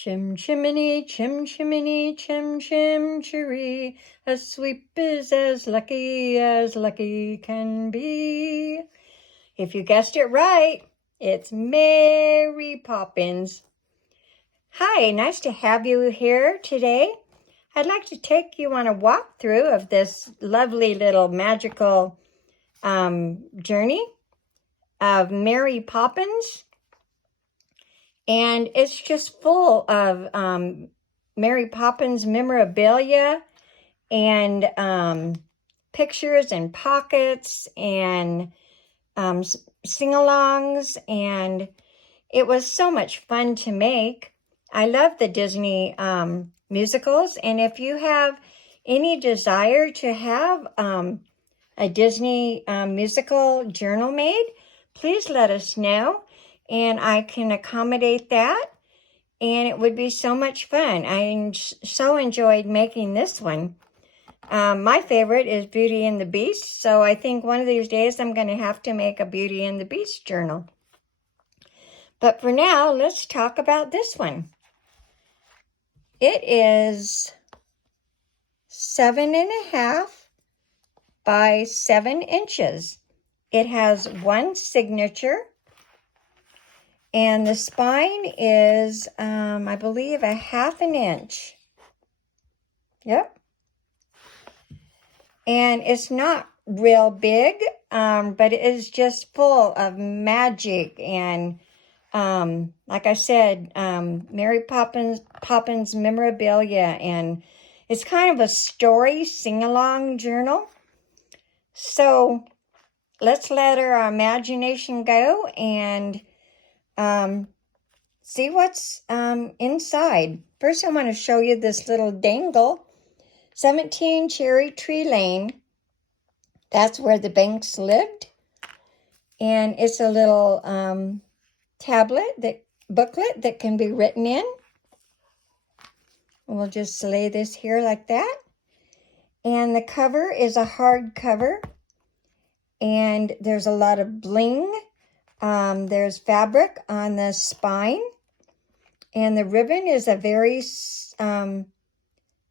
Chim chimney, chim chimney, chim chim chiree. A sweep is as lucky can be. If you guessed it right, it's Mary Poppins. Hi, nice to have you here today. I'd like to take you on a walkthrough of this lovely little magical journey of Mary Poppins. And it's just full of Mary Poppins memorabilia and pictures and pockets and sing-alongs. And it was so much fun to make. I love the Disney musicals. And if you have any desire to have a Disney musical journal made, please let us know. And I can accommodate that, and it would be so much fun. I so enjoyed making this one. My favorite is Beauty and the Beast, so I think one of these days I'm going to have to make a Beauty and the Beast journal. But for now, let's talk about this one. It is 7.5 by 7 inches. It has one signature. And the spine is, I believe, 1/2 inch. Yep. And it's not real big, but it is just full of magic. And like I said, Mary Poppins memorabilia. And it's kind of a story sing-along journal. So let's let our imagination go and see what's inside. First, I want to show you this little dangle. 17 Cherry Tree Lane. That's where the Banks lived. And it's a little booklet that can be written in. We'll just lay this here like that. And the cover is a hard cover. And there's a lot of bling. There's fabric on the spine, and the ribbon is a very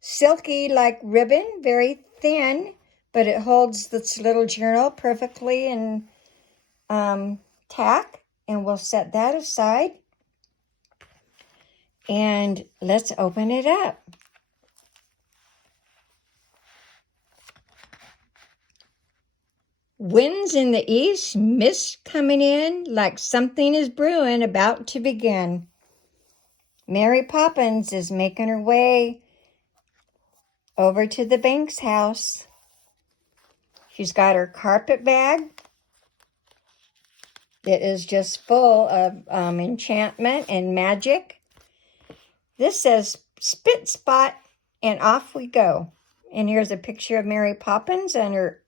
silky like ribbon, very thin, but it holds this little journal perfectly in tack, and we'll set that aside. And let's open it up. Winds in the east, mist coming in, like something is brewing, about to begin. Mary Poppins is making her way over to the Banks house. She's got her carpet bag. It is just full of enchantment and magic. This says spit spot, and off we go. And here's a picture of Mary Poppins and her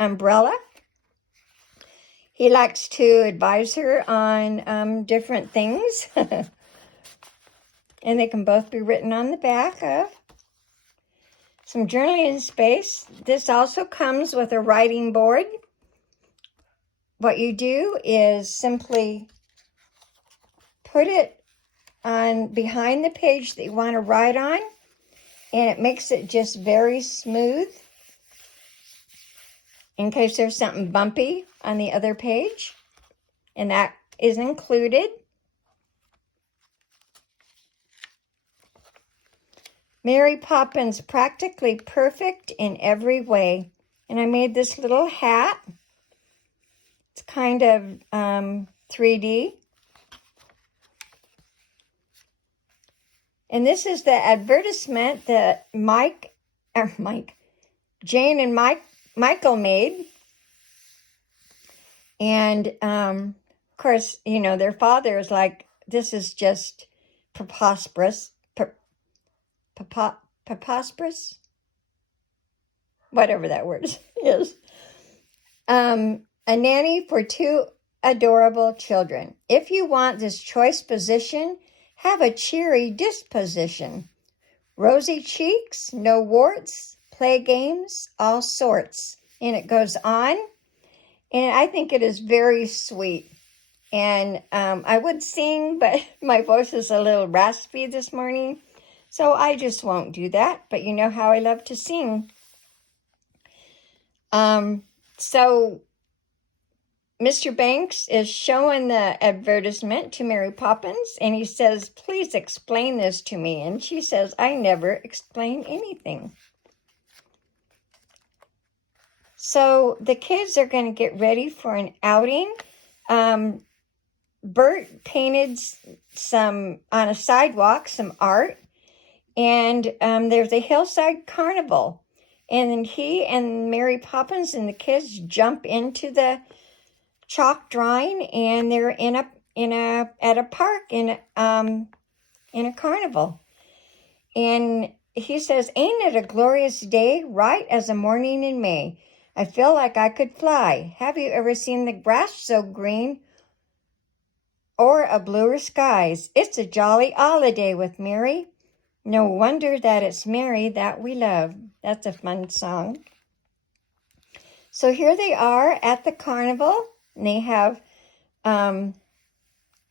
umbrella. He likes to advise her on different things. And they can both be written on the back of. Some journaling space. This also comes with a writing board. What you do is simply put it on behind the page that you want to write on, and it makes it just very smooth in case there's something bumpy on the other page, and that is included. Mary Poppins, practically perfect in every way. And I made this little hat. It's kind of 3D. And this is the advertisement that Jane and Michael made. And, of course, you know, their father is like, this is just preposterous. Preposterous? Whatever that word is. A nanny for 2 adorable children. If you want this choice position, have a cheery disposition. Rosy cheeks, no warts, play games, all sorts. And it goes on. And I think it is very sweet. And I would sing, but my voice is a little raspy this morning, so I just won't do that. But you know how I love to sing. So Mr. Banks is showing the advertisement to Mary Poppins, and he says, "Please explain this to me." And she says, "I never explain anything." So the kids are going to get ready for an outing. Bert painted some, on a sidewalk, some art, and there's a hillside carnival. And then he and Mary Poppins and the kids jump into the chalk drawing, and they're at a park in a carnival. And he says, "Ain't it a glorious day, right as a morning in May? I feel like I could fly. Have you ever seen the grass so green or a bluer skies? It's a jolly holiday with Mary. No wonder that it's Mary that we love." That's a fun song. So here they are at the carnival, and they have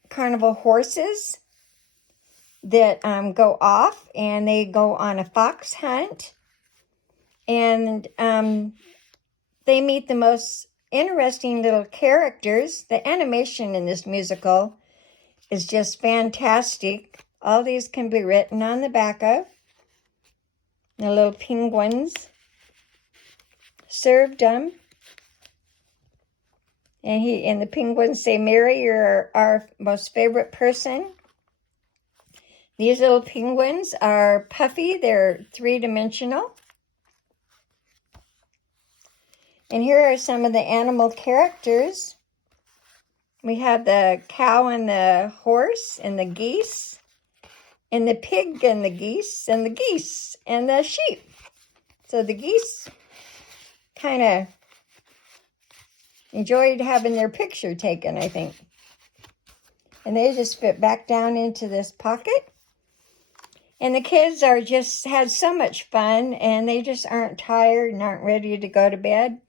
carnival horses that go off, and they go on a fox hunt, and they meet the most interesting little characters. The animation in this musical is just fantastic. All these can be written on the back of. The little penguins served them. And the penguins say, "Mary, you're our most favorite person." These little penguins are puffy. They're three-dimensional. And here are some of the animal characters. We have the cow and the horse and the geese, and the pig and the geese, and the geese and the sheep. So the geese kind of enjoyed having their picture taken, I think. And they just fit back down into this pocket. And the kids are just had so much fun, and they just aren't tired and aren't ready to go to bed.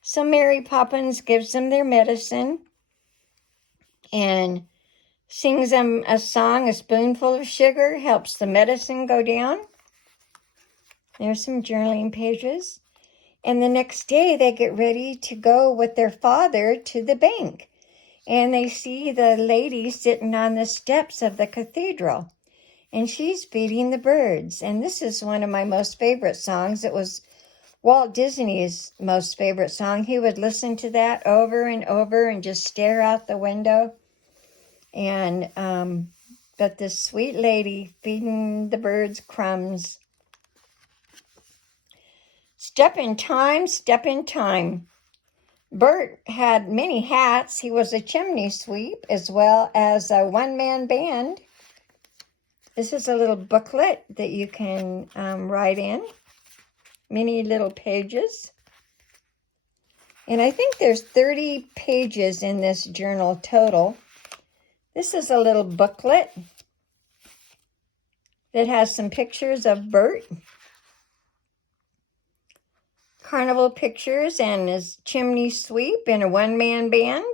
So Mary Poppins gives them their medicine and sings them a song. "A spoonful of sugar helps the medicine go down." There's some journaling pages. And the next day they get ready to go with their father to the bank. And they see the lady sitting on the steps of the cathedral, and she's feeding the birds. And this is one of my most favorite songs. It was Walt Disney's most favorite song. He would listen to that over and over and just stare out the window. And but this sweet lady feeding the birds crumbs. Step in time, step in time. Bert had many hats. He was a chimney sweep as well as a one-man band. This is a little booklet that you can write in. Many little pages. And I think there's 30 pages in this journal total. This is a little booklet that has some pictures of Bert. Carnival pictures and his chimney sweep in a one-man band.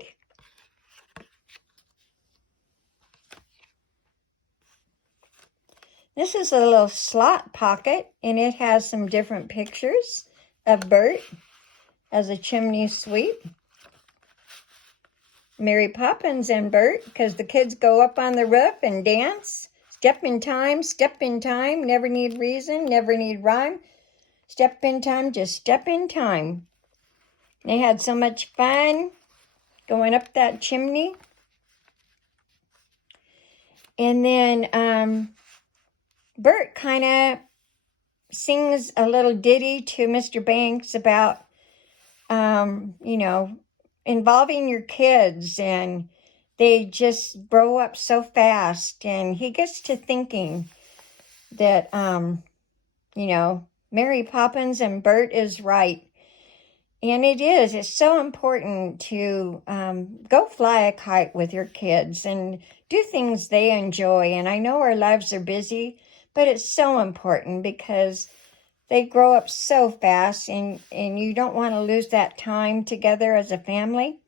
This is a little slot pocket, and it has some different pictures of Bert as a chimney sweep. Mary Poppins and Bert, because the kids go up on the roof and dance. Step in time, never need reason, never need rhyme. Step in time, just step in time. They had so much fun going up that chimney. And then Bert kind of sings a little ditty to Mr. Banks about, involving your kids, and they just grow up so fast. And he gets to thinking that, Mary Poppins and Bert is right. And it is. It's so important to go fly a kite with your kids and do things they enjoy. And I know our lives are busy, but it's so important because they grow up so fast, and you don't want to lose that time together as a family.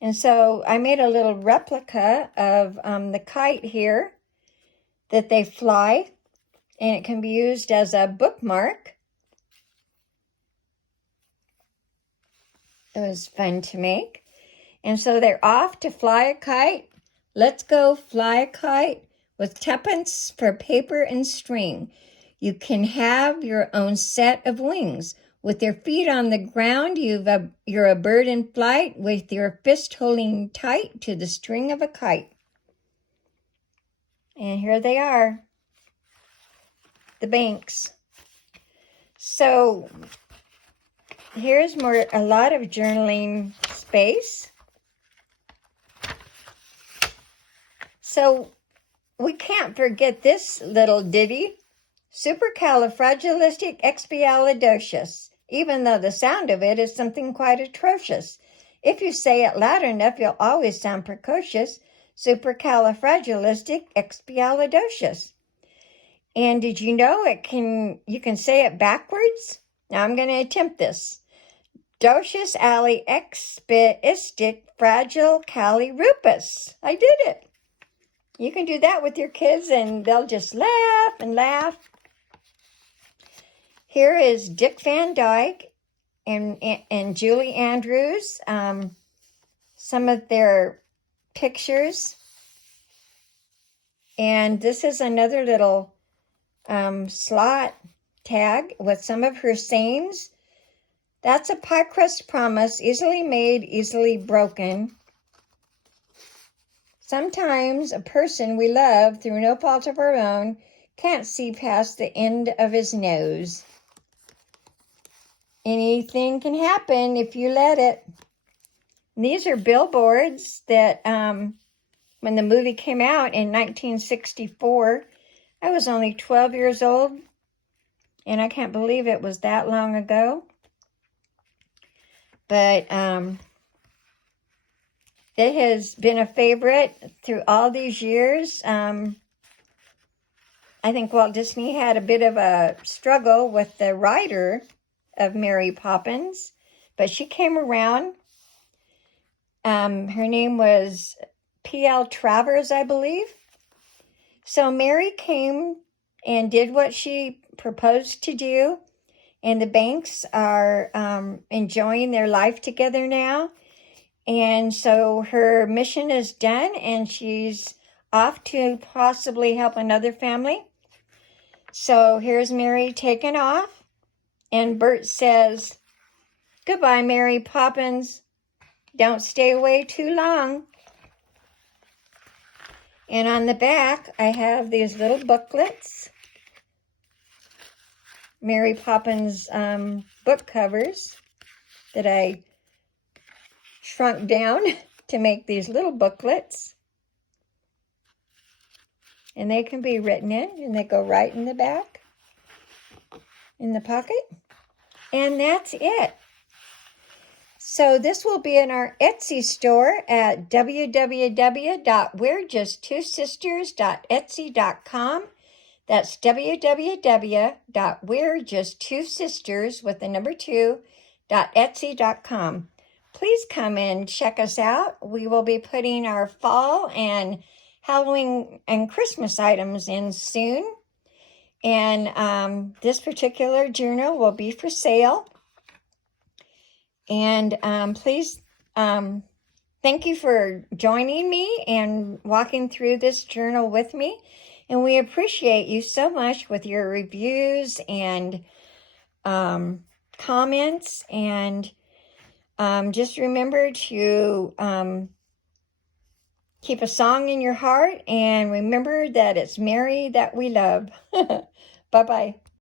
And so I made a little replica of the kite here that they fly, and it can be used as a bookmark. It was fun to make. And so they're off to fly a kite. Let's go fly a kite with tuppence for paper and string. You can have your own set of wings. With your feet on the ground, you're a bird in flight with your fist holding tight to the string of a kite. And here they are, the banks. So here's a lot of journaling space. So we can't forget this little ditty, supercalifragilisticexpialidocious, even though the sound of it is something quite atrocious. If you say it loud enough, you'll always sound precocious, supercalifragilisticexpialidocious. And did you know you can say it backwards? Now I'm going to attempt this. Docious ali expiistic fragile cali rupus. I did it. You can do that with your kids and they'll just laugh and laugh. Here is Dick Van Dyke and Julie Andrews, some of their pictures. And this is another little slot tag with some of her sayings. That's a pie crust promise, easily made, easily broken. Sometimes a person we love, through no fault of our own, can't see past the end of his nose. Anything can happen if you let it. And these are billboards that when the movie came out in 1964, I was only 12 years old, and I can't believe it was that long ago. But it has been a favorite through all these years. I think Walt Disney had a bit of a struggle with the writer of Mary Poppins, but she came around. Her name was P.L. Travers, I believe. So Mary came and did what she proposed to do, and the Banks are enjoying their life together now. And so her mission is done, and she's off to possibly help another family. So here's Mary taking off, and Bert says, "Goodbye, Mary Poppins. Don't stay away too long." And on the back, I have these little booklets, Mary Poppins book covers that I shrunk down to make these little booklets. And they can be written in, and they go right in the back, in the pocket. And that's it. So this will be in our Etsy store at www.we'rejusttwosisters.etsy.com. That's www.we'rejusttwosisters.etsy.com. Please come and check us out. We will be putting our fall and Halloween and Christmas items in soon. And this particular journal will be for sale. And please, thank you for joining me and walking through this journal with me. And we appreciate you so much with your reviews and comments. And just remember to keep a song in your heart, and remember that it's Mary that we love. Bye-bye.